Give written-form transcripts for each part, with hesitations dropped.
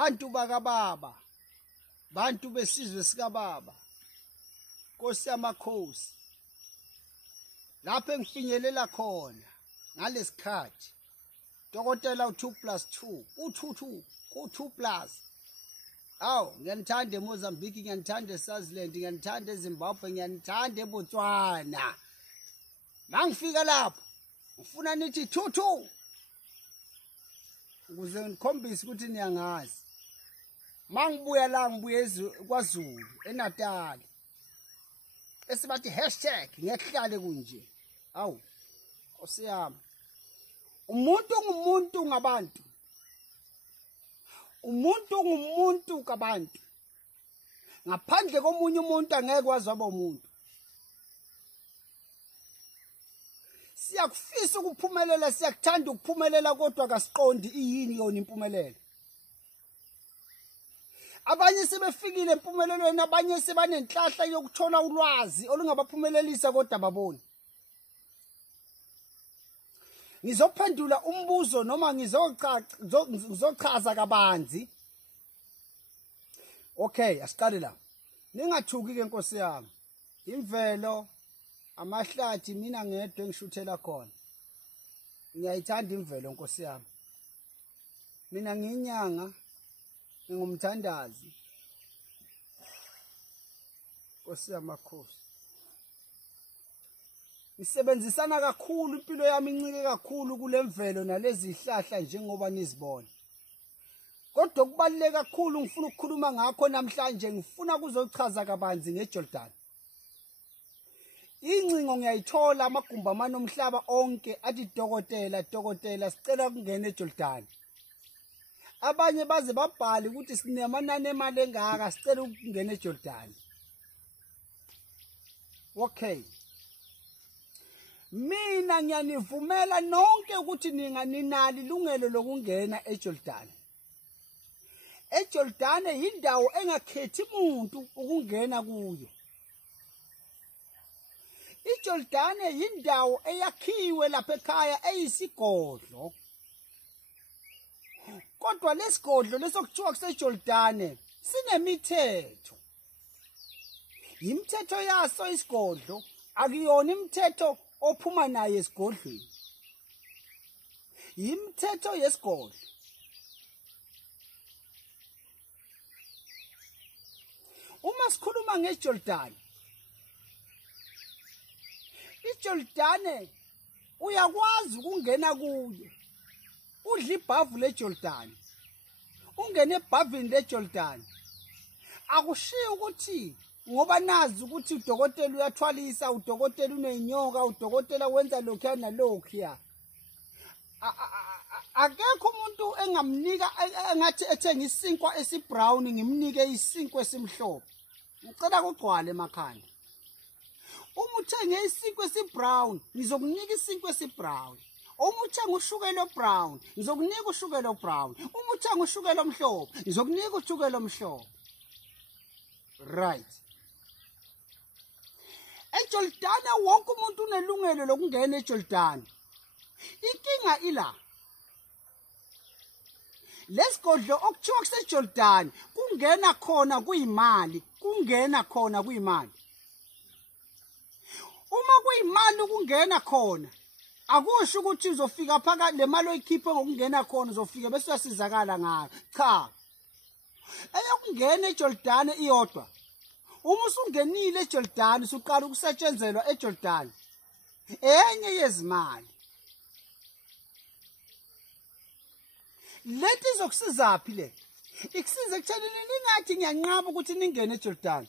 bantu bakababa, bantu besizwe sikababa, Nkosi yamakhosi, lapho engifinyelela khona ngalesikhathi dokotela u2+2 u22 ku2+. Aw, ngiyanithanda eMozambique, ngiyanithanda eSwaziland, ngiyanithanda eZimbabwe, ngiyanithanda eBotswana. Mangifika lapho ngifuna nithi thuthu ukuze ngikhombise ukuthi niyangazi. Mangibuya la ngibuye kwaZulu eNatal. Esibathi #ngehlale kunje. Awu, Nkosi yami. Umuntu ngumuntu ngabantu. Umuntu ngumuntu kabantu. Ngaphandle komunye umuntu angeke wazaba umuntu. Siyakufisa ukuphumelela, siyakuthanda ukuphumelela, kodwa kasiqondi iyini yona impumelelo. Abanye sebefikile empumelelweni, abanye sebanenhlahla yokuthola ulwazi olungabaphumelelisa kodwa baboni. Ngizophendula umbuzo noma ngizochaza kabanzi. Okay, asiqale la. Ningathuki ke Nkosi yami. Imvelo, amahlathi mina ngedwe engishuthela khona. Ngiyayithanda imvelo Nkosi yami. Mina ngiyinyanga, ngingumthandazi. Nkosi yamakhosi. Ngisebenzisana kakhulu, impilo yami incike kakhulu kulemvelo nalezi zihlahla njengoba nizibona. Kodwa kubaluleke kakhulu ngifuna ukukhuluma ngakho namhlanje, ngifuna kuzochaza kabanzi ngeJordan. Incingo ngiyayithola amagumba amanomhlaba onke athi dokotela sicela ukungena eJordan. Abanye baze babhale ukuthi sinemanani emali engaka sicela ukungena eJordan. Okay. Mina ngiyanivumela nonke ukuthi ninganinali ilungelo lokungena eJordan. eJordan yindawo engakhethi umuntu ukungena kuyo. iJordan yindawo eyakhiwe lapha ekhaya eyisigodlo. Kodwa lesigodlo lesokuthiwa kuseJordan sinemithetho. Imithetho yaso isigodlo akuyona imithetho ophuma naye esigodlweni. Imithetho yesigodlo. Uma sikhuluma ngeJordan, iJordan uyakwazi ukungena kuyo. Udla ibhavu leJordan. Ungene ebhavini leJordan. Akushiyo ukuthi ngoba nazi ukuthi udokotela uyathwalisa, udokotela unenyoka, udokotela wenza lokho nalokho. Akekho umuntu engamnika engathi ethenga isinkwa esibrown ngimnike isinkwa esimhlophe. Ngicela kugcwale emakhanda. Uma uthenge isinkwa esibrown, ngizokunika isinkwa esibrown. Uma uthenga ushukela obrown, ngizokunika ushukela obrown. Uma uthenga ushukela omhlophe, ngizokunika ushukela omhlophe. Right. eJordan wonke umuntu unelungelo lokungena eJordan. Inkinga ila. Lesigodlo okuthiwa kuseJordan kungena khona kuyimali, kungena khona kuyimali. Uma kuyimali kungena khona, akusho ukuthi uzofika phakathi le mali oyikhiphe ngokungena khona uzofika bese uyasizakala ngayo. Cha. Eyokungena eJordan iyodwa. Uma usungenile eJordan usuqala ukusetshenzelwa eJordan. Enye yezimali. Lethi izokusizaphi le? Ikusiza ekuthenini ningathi ngiyanqaba ukuthi ningene eJordan.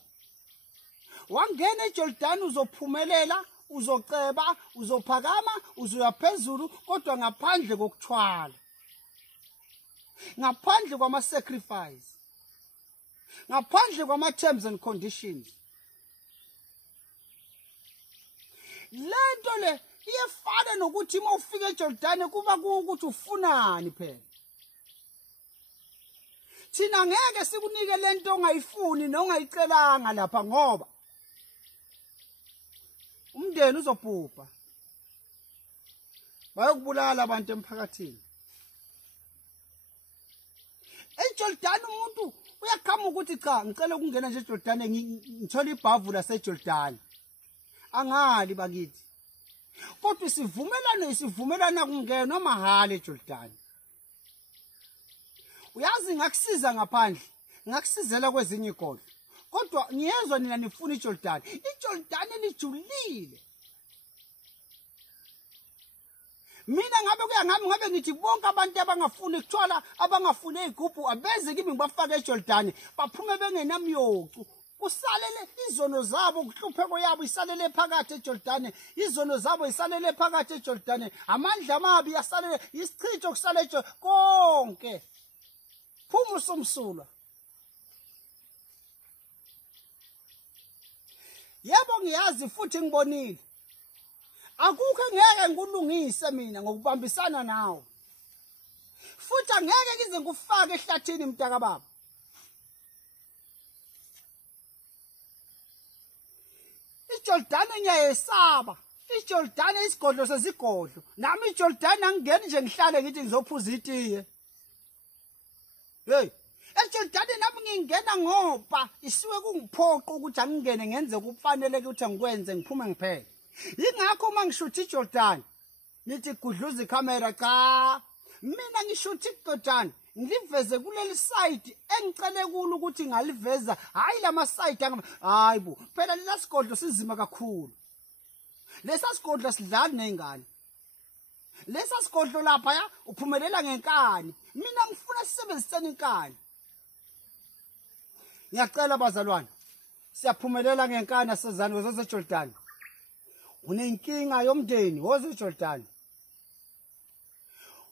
Wangena eJordan uzophumelela, uzoceba, uzophakama, uzoya phezulu kodwa ngaphandle kokuthwala. Ngaphandle kwama-sacrifice. Ngaphandle kwama-terms and conditions. Lento le iyefana nokuthi uma ufika eJordan kuba ukuthi ufunani phela. Thina ngeke sikunike lento ongayifuni nongayicelanga lapha ngoba umndeni uzobhubha. Bayokubulala abantu emphakathini. Ejordan umuntu uyakhama ukuthi cha ngicela ukungena nje eJordan ngithola ibhavu laseJordan. Angali bakithi. Kodwa isivumelana kungena mahala eJordan. Uyazi ngakusiza ngaphandle, ngakusizela kwezinye igodlo. Kodwa ngiyezwa nina nifuna iJordan. iJordan lijulile. Mina ngabe kuya ngami ngabe ngithi bonke abantu abangafuni ukuthola abangafuni ezigubhu abeze kimi ngibafaka eJordan baphume bengenamyocu. Kusalele izono zabo ukuhlupheko yabo isalele phakathi eJordan. Izono zabo isalele phakathi eJordan. Amandla amabi yasalele isichitho kusale konke. Phuma usumsulwa. Yebo ngiyazi futhi ngibonile. Akukho ngeke ngikulungise mina ngokubambisana nawe. Futhi angeke ngize ngufake ehlathini mntaka baba. iJordan ngiyayesaba. iJordan isigodlo sezigodlo. Nami iJordan angingeni nje ngihlale ngithi ngizophuza itiye. Hey, eJordan nami ngingena ngoba isiwe kungiphoqa ukuthi angingene ngenze kufanele ukuthi ngikwenze ngiphume ngiphele. Ingakho uma ngishutha iJordan nithi gudluza ikhamera cha. Mina ngishutha iJordan ngiliveze kuleli side engicele kulo ukuthi ngaliveza hayi lama side hayibo phela lesigodlo sizima kakhulu. Lesa sigodlo sidlali nezingane. Lesa sigodlo lapha ya uphumelela ngenkani. Mina ngifuna sisebenzisane inkani. Ngiyacela bazalwane siyaphumelela ngenkani asezani wezeJordan. Unenkinga yomndeni wezeJordan.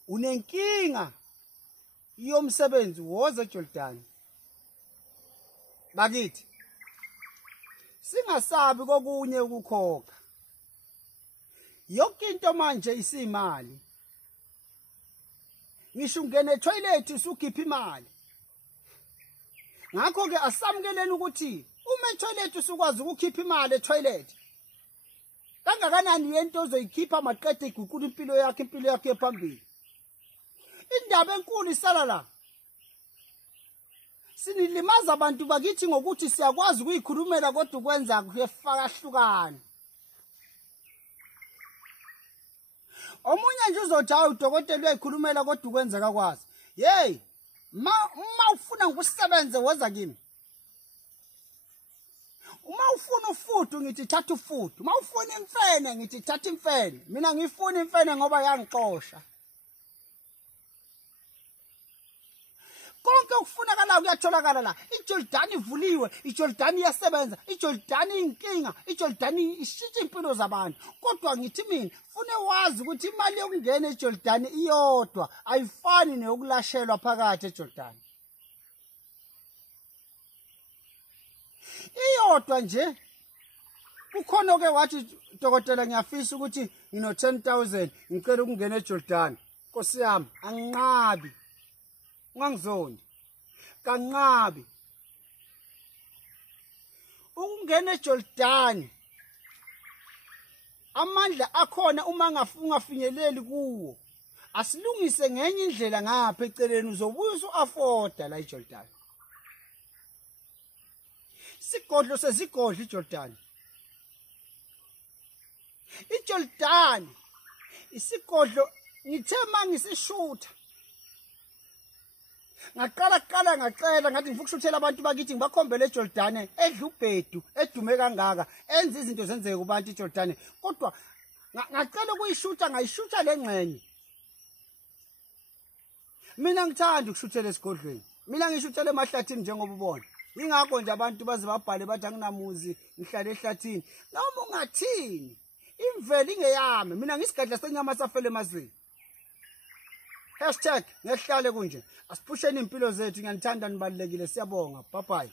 Unenkinga yomsebenzi wezeJordan. Bakithi singasabi kokunye ukukhokha. Yonke into manje isimali. Ngisho ungene etoilet usukhipha imali. Ngakho ke asamukeleni ukuthi uma etoilet usukwazi ukukhipha imali etoilet. Kangakanani yento ozoyikhipha maqede iguqula impilo yakhe phambili. Indaba enkulu isala la. Sinilimaza abantu bakithi ngokuthi siyakwazi ukuyikhulumela kodwa ukwenza kuyefaka hlukana. Omunye nje uzothi hayi udokotela uyayikhulumela kodwa ukwenza kakwazi. Hey, ma ufuna ngikusebenze woza kimi. Uma ufuna ufudu ngithi thatha ufudu. Uma ufuna imfene ngithi thatha imfene. Mina ngifuna imfene ngoba yangixosha. Konke okufunakala kuyatholakala la. iJordan ivuliwe, iJordan iyasebenza, iJordan inkinga, iJordan ishintsha impilo zabantu. Kodwa ngithi mina fune wazi ukuthi imali yokungena eJordan iyodwa ayifani neyokulashelwa phakathi eJordan. Iyodwa nje. Kukhona ke wathi dokotela ngiyafisa ukuthi ngino 10,000 ngicela ukungena eJordan. Nkosi yami anginqabi. Ungangizondi. Kanqabi. Ukungena eJordan. Amandla akhona uma ungafinyeleli kuwo. Asilungise ngenye indlela ngapha eceleni uzobuya usu-afforda la eJordan. Sigodlo sezigodlo iJordan. iJordan isigodlo ngithe mangisishutha. Ngaqala ngacela ngathi ngifuna ukushuthela abantu bakithi ngibakhombele eJordan edla ubhedu edume kangaka enza izinto zenzeke kubantu eJordan kodwa ngacela ukuyishutha ngayishutha lengxenye. Mina ngithanda ukushuthela esigodlweni. Mina ngishuthele emahlathini njengoba ubona. Ingakho nje abantu baze babhale bathi anginamuzi ngihlala ehlathini. Noma ungathini imvelo ingeyami mina ngisigadla senyama safele emazweni. #ngehlale kunje asiphusheni impilo zethu ngiyanithanda nibalekile siyabonga bye bye.